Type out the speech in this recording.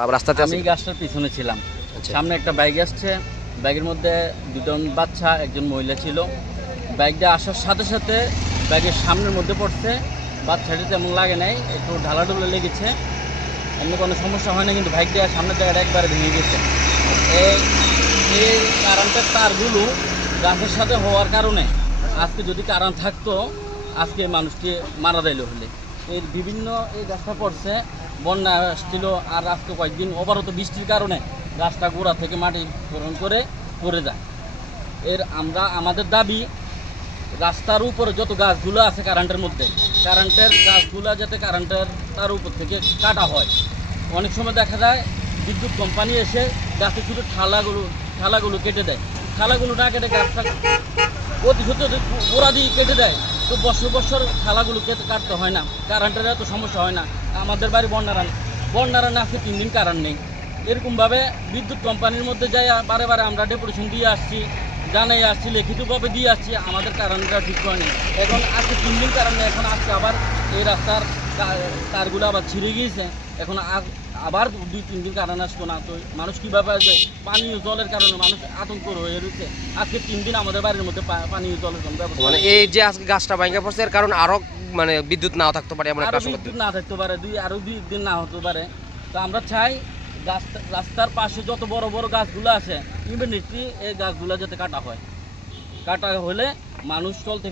রাস্তাতে আমি গাছটার পিছনে ছিলাম। সামনে একটা বাইক আসছে, বাইকের মধ্যে দুজন বাচ্চা একজন মহিলা ছিল। বাইকটা আসার সাথে সাথে বাইকের সামনের মধ্যে পড়ছে। বাচ্চাটি তেমন লাগে নাই, একটু ঢালাঢুলা লেগেছে, এমনি কোনো সমস্যা হয় না, কিন্তু বাইকটা সামনের জায়গাটা একবারে ভেঙে গেছে। এই কারেন্টের তারগুলো গাছের সাথে হওয়ার কারণে আজকে যদি কারেন্ট থাকতো আজকে মানুষকে মারা দিল হলে। এর বিভিন্ন এই গাছটা পড়ছে, বন্যা আসছিল, আর আজকে কয়েকদিন অবারত বৃষ্টির কারণে গাছটা গোড়া থেকে মাটি গ্রহণ করে পড়ে যায়। আমাদের দাবি, রাস্তার উপরে যত গাছগুলো আছে কারেন্টের মধ্যে, কারেন্টের গাছগুলো যাতে কারেন্টের তার উপর থেকে কাটা হয়। অনেক সময় দেখা যায় বিদ্যুৎ কোম্পানি এসে গাছে শুধু ঠালাগুলো কেটে দেয়, ঠালাগুলো না কেটে গাছটা অতি সত্য গোড়া দিয়ে কেটে দেয়। তো বছর বছর ঠালাগুলো কাটতে হয় না, কারেন্টের এত সমস্যা হয় না। আমাদের বাড়ি বন্যারান আজকে 3 দিন কারেন্ট নেই। এরকমভাবে বিদ্যুৎ কোম্পানির মধ্যে যাই বারে বারে আমরা ডেপুটেশন দিয়ে আসছি, জানাই আসছি, লিখিতভাবে দিয়ে আসছি, আমাদের কারেন্টটা ঠিক হয়নি। এখন আজকে 3 দিন কারেন্ট নেই, এখন আজকে আবার এই রাস্তার তারগুলো আবার ছিঁড়ে গিয়েছে। এখন আবার 2-3 দিন কারেন্ট আসতো না। তো মানুষ কীভাবে আসবে? পানীয় জলের কারণে মানুষ আতঙ্ক হয়ে রয়েছে। আজকে 3 দিন আমাদের বাড়ির মধ্যে পানীয় জলের কোনো ব্যবস্থা, মানে এই যে আজকে গাছটা ভাঙা পড়ছে এর কারণ আরো মানে বিদ্যুৎ নাও থাকতে পারে, এমন একটা বিদ্যুৎ না থাকতে পারে, আরো 2 দিন না হতে পারে। তো আমরা চাই রাস্তার পাশে যত বড় বড় গাছগুলো আছে ইমিডিয়েটলি এই গাছগুলো যাতে কাটা হয়। কাটা হলে মানুষ চলতে